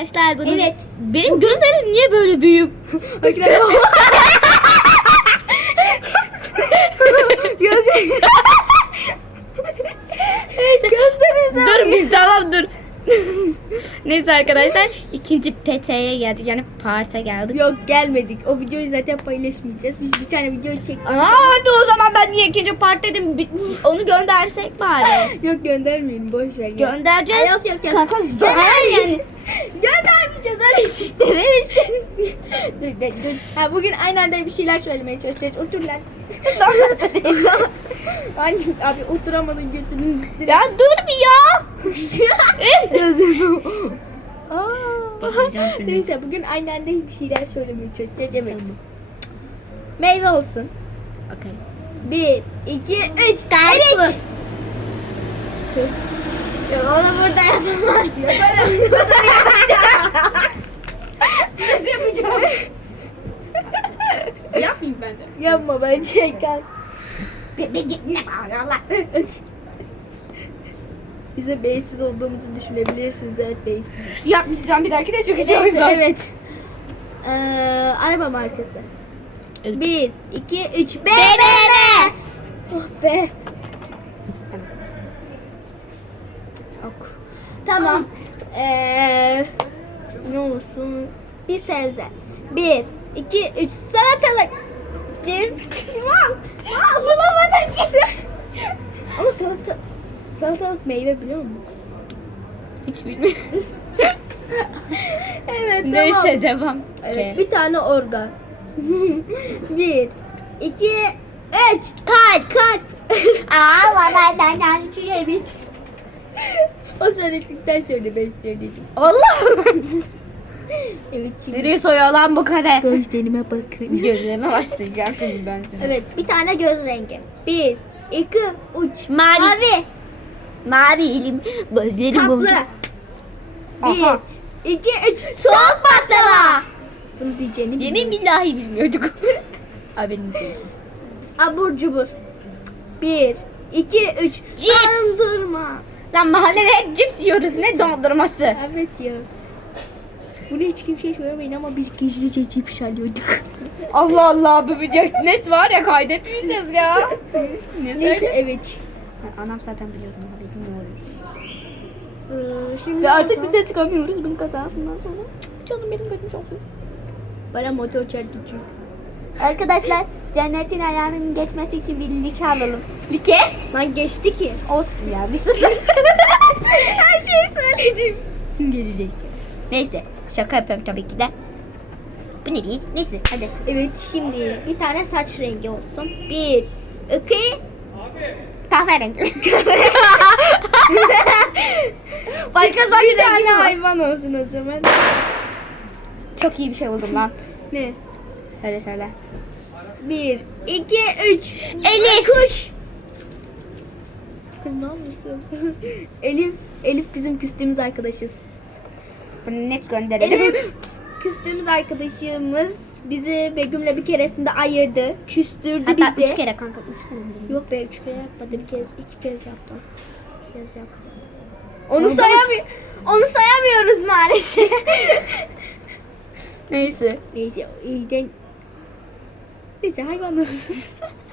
Arkadaşlar bunu Evet. benim gözlerim niye böyle büyük? Gözlerim. Gözlerim dur bir tamam dur. Neyse arkadaşlar ikinci peteğe geldik yani parta geldik. Yok gelmedik. O videoyu zaten paylaşmayacağız. Biz bir tane video çektik. Aa hadi o zaman ben niye ikinci part dedim Bir- onu göndersek bari. Yok göndermeyin boş ver. Gö- Göndereceğiz. yok yok yok. Kanka Göndermeyeceğiz. yani. Göndermeyeceğiz öyle şey verirsin. dur dur dur. Ha, bugün aynı anda bir şeyler söylemeye çalışacağız. Otur lan. Anne, abi oturamadın götünün üstüne. Ya dur bir ya. Bakacağım şimdi. Neyse bugün aynı anda bir şeyler söylemeye çalışacağız. Evet. Meyve olsun. Okey. Bir, iki, üç. Karpuz. Ya onu burada yapamaz. Yaparım. Nasıl yapacağım? Yapmayayım ben de. Yapma ben kal. Bebe git ne bağırıyorlar. Bize beysiz olduğumuzu düşünebilirsiniz. Evet beysiz. Yapmayacağım bir dahaki de çok Evet. evet. Ee, araba markası. Evet. Bir, iki, üç. B, B, B. Oh be. Yok. Tamam. Ee, ne olsun? Bir sebze. Bir, iki, üç. Salatalık. Bir, mal. Mal bulamadın ki. Ama salata, salatalık meyve biliyor musun? Hiç bilmiyorum. Evet Neyse tamam. devam. Evet, bir tane organ. bir, iki, üç. Kalp, kalp. Aa bana ben yani şu yemiş. O söyledikten sonra ben söyledim. Allah. Evet şimdi Nereye soruyor lan bu kare? gözlerime bakın. Gözlerime başlayacağım şimdi ben seni. Evet bir tane göz rengi. Bir, iki, üç. Mavi. Mavi. Mavi elim. Gözlerim Tatlı. Bir, Aha. iki, üç. Soğuk baklava. Bunu diyeceğini Yemin billahi bilmiyorduk. Haberin değil. Abur cubur. Bir, iki, üç. Cips. Lan mahallede hep cips yiyoruz. Ne dondurması? Evet ya. Bunu hiç kimseye söylemeyin ama biz gizlice cips alıyorduk. Allah Allah bu video net var ya kaydetmeyeceğiz ya. ne Neyse evet. Anam zaten olur. Ee, şimdi Ve artık bize çıkamıyoruz bunun kazasından sonra. Canım benim geçmiş olsun. Bana motor çarptı çünkü. Arkadaşlar cennetin ayağının geçmesi için bir like alalım. Like? Lan geçti ki. Olsun ya bir sus. Her şeyi söyledim. Gelecek. Neyse şaka yapıyorum tabii ki de. Bu ne değil? Neyse hadi. Evet şimdi bir tane saç rengi olsun. Bir, iki, Kahverengi. Başka saç bir tane rengi mi? hayvan olsun o zaman. Çok iyi bir şey buldum lan. Ne? Söyle söyle. Bir, iki, üç. Elif. Kuş. Ne yapıyorsun? Elif, Elif bizim küstüğümüz arkadaşız. Bunu net gönderelim. Elif küstüğümüz arkadaşımız bizi Begüm'le bir keresinde ayırdı. Küstürdü Hatta bizi. üç kere kanka üç kere. mi? Yok be üç kere yapmadı. Bir kez, iki kez yaptı. İki kez yaptı. Onu sayamıyor. Onu sayamıyoruz maalesef. Neyse. Neyse iyiden Neyse hayvan olsun.